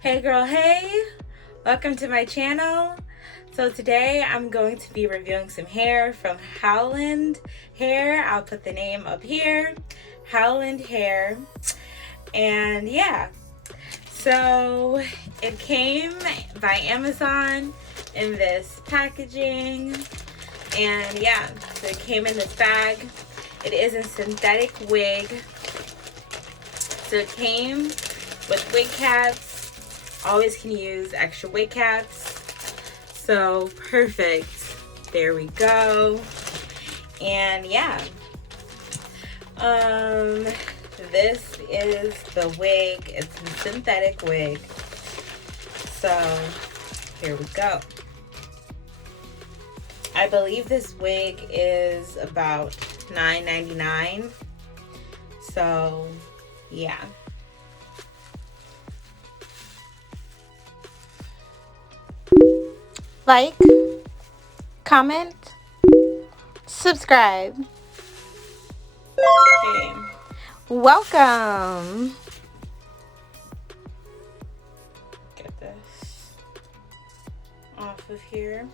Hey girl, hey! Welcome to my channel. So today I'm going to be reviewing some hair from HAOLAND Hair. I'll put the name up here, HAOLAND Hair. And yeah, so it came by Amazon in this packaging. And yeah, so it came in this bag. It is a synthetic wig. So it came with wig caps. Always can use extra wig caps. So perfect. There we go. And yeah. This is the wig. It's a synthetic wig. So here we go. I believe this wig is about $9.99. So yeah. Like, comment, subscribe. Okay. Welcome. Get this off of here.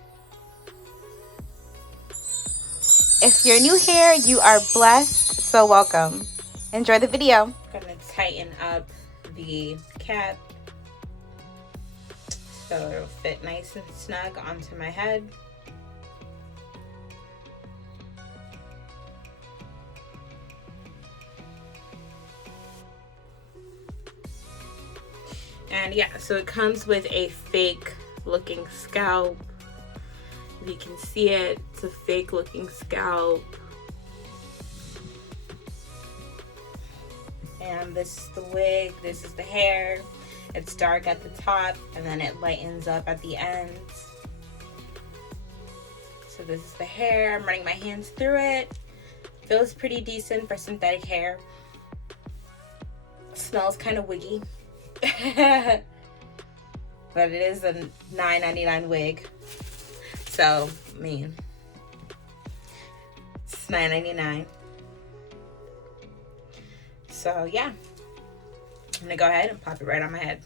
If you're new here, you are blessed, so welcome. Enjoy the video. I'm gonna tighten up the cap so it'll fit nice and snug onto my head. And yeah, so it comes with a fake looking scalp. If you can see it, it's a fake looking scalp. And this is the wig, this is the hair. It's dark at the top and then it lightens up at the ends. So this is the hair. I'm running my hands through it. Feels pretty decent for synthetic hair. Smells kind of wiggy. But it is a $9.99 wig. So, I mean, it's $9.99. So, yeah. I'm gonna go ahead and pop it right on my head.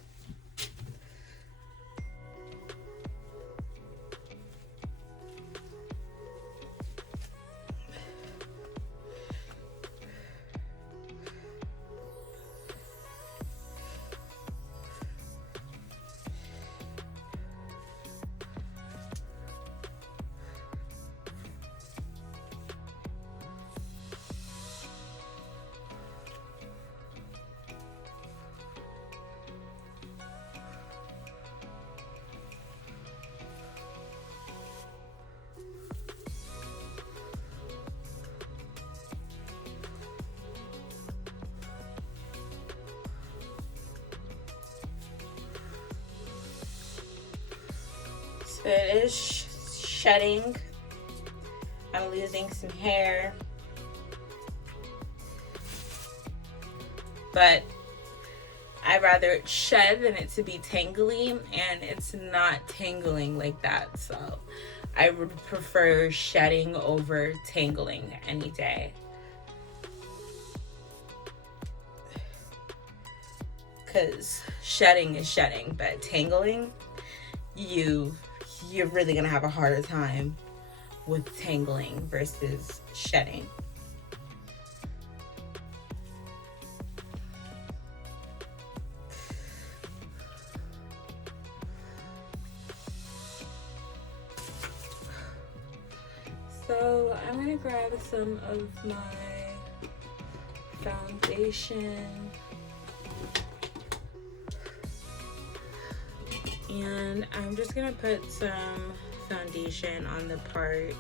So it is shedding. I'm losing some hair. But I'd rather it shed than it to be tangly, and it's not tangling like that. So I would prefer shedding over tangling any day. Because shedding is shedding, but tangling, you're really gonna have a harder time with tangling versus shedding. So I'm gonna grab some of my foundation. And I'm just gonna put some foundation on the part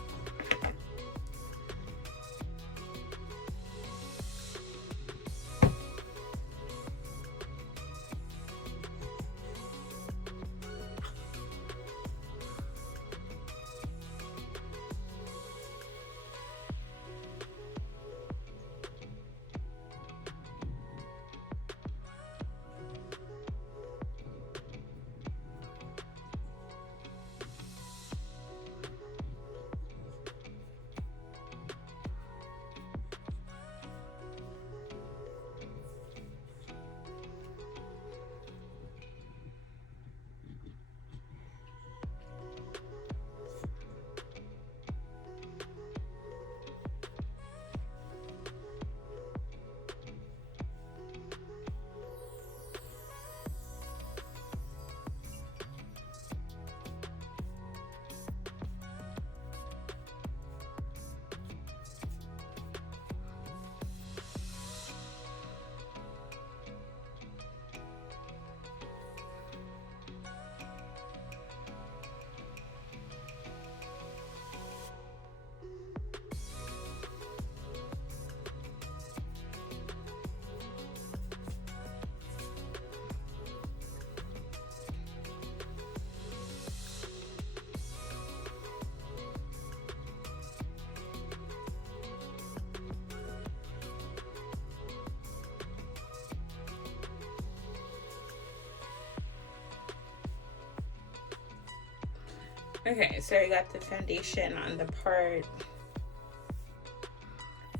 Okay, so I got the foundation on the part.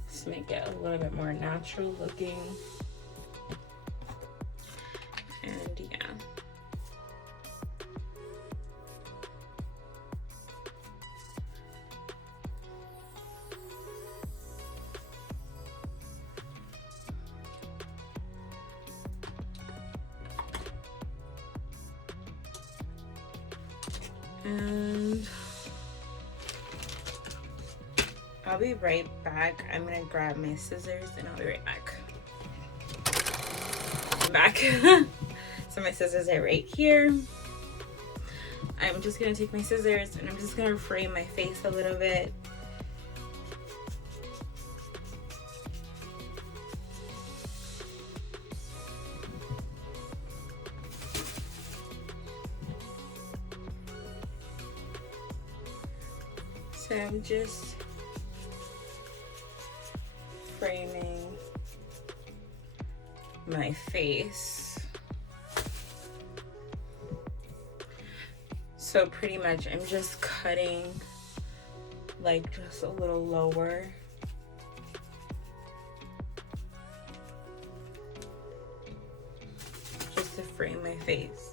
Let's make it a little bit more natural looking. And yeah. And I'll be right back. I'm gonna grab my scissors and I'll be right back. I'm back. So my scissors are right here. I'm just gonna take my scissors and I'm just gonna frame my face a little bit. So I'm just framing my face. So pretty much I'm just cutting like just a little lower. Just to frame my face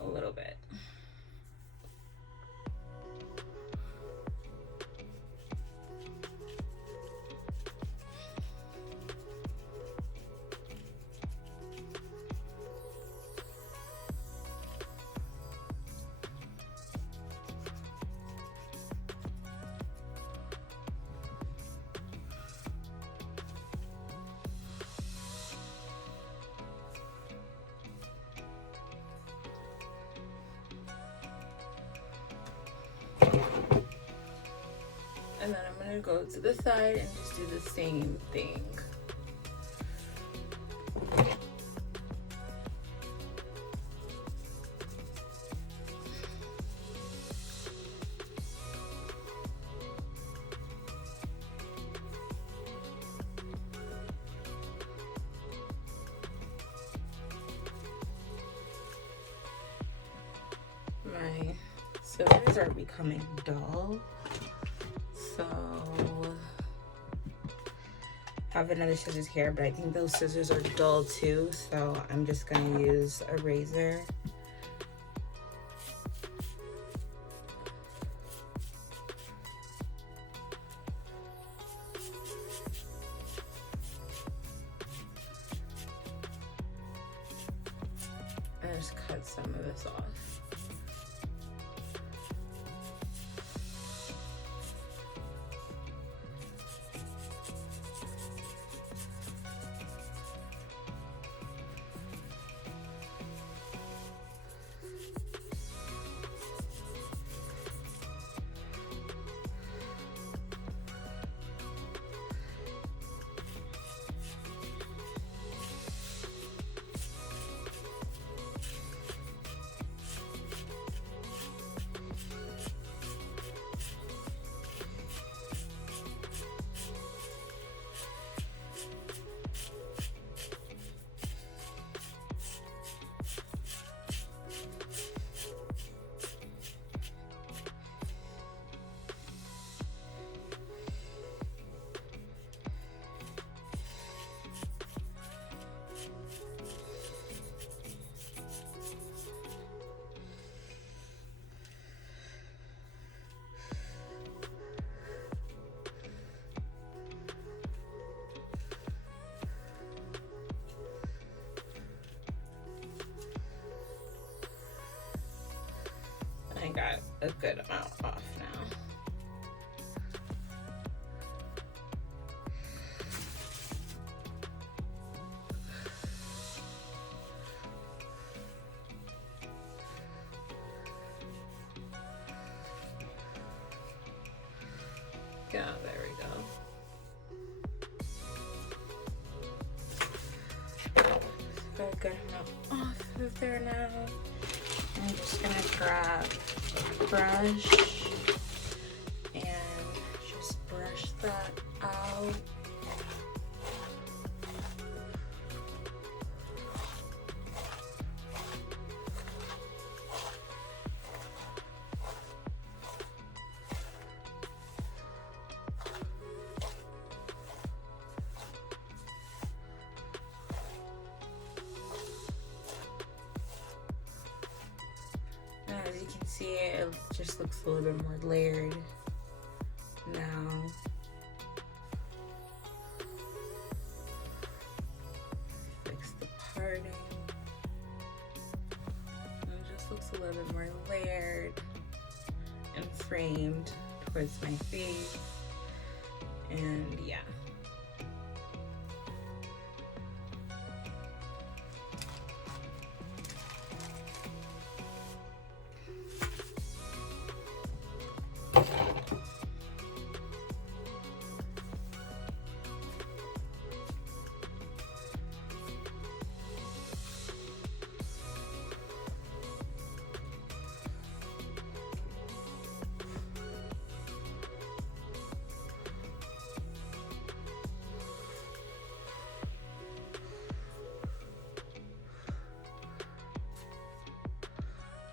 a little bit. And then I'm gonna go to the side and just do the same thing. My scissors are becoming dull. So I have another scissors here, but I think those scissors are dull too, so I'm just gonna use a razor. And just cut some of this off. I got a good amount off now. Yeah, there we go. Got a good amount off of there now. I'm just gonna grab a brush and just brush that out. see it just looks a little bit more layered now. Fix the parting. It just looks a little bit more layered and framed towards my face. And yeah.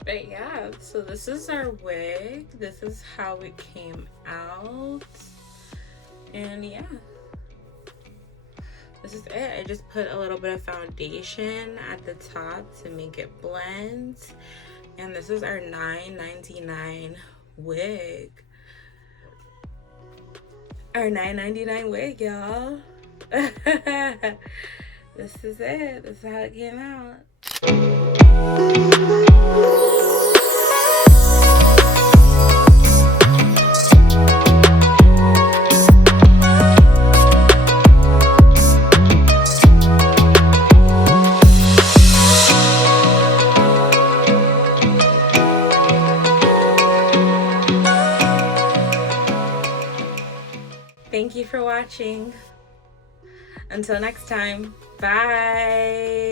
But yeah, so this is our wig. This is how it came out. And yeah, this is it. I just put a little bit of foundation at the top to make it blend. And this is our $9.99 wig. Our $9.99 wig, y'all. This is it. This is how it came out. Thank you for watching. Until next time, bye.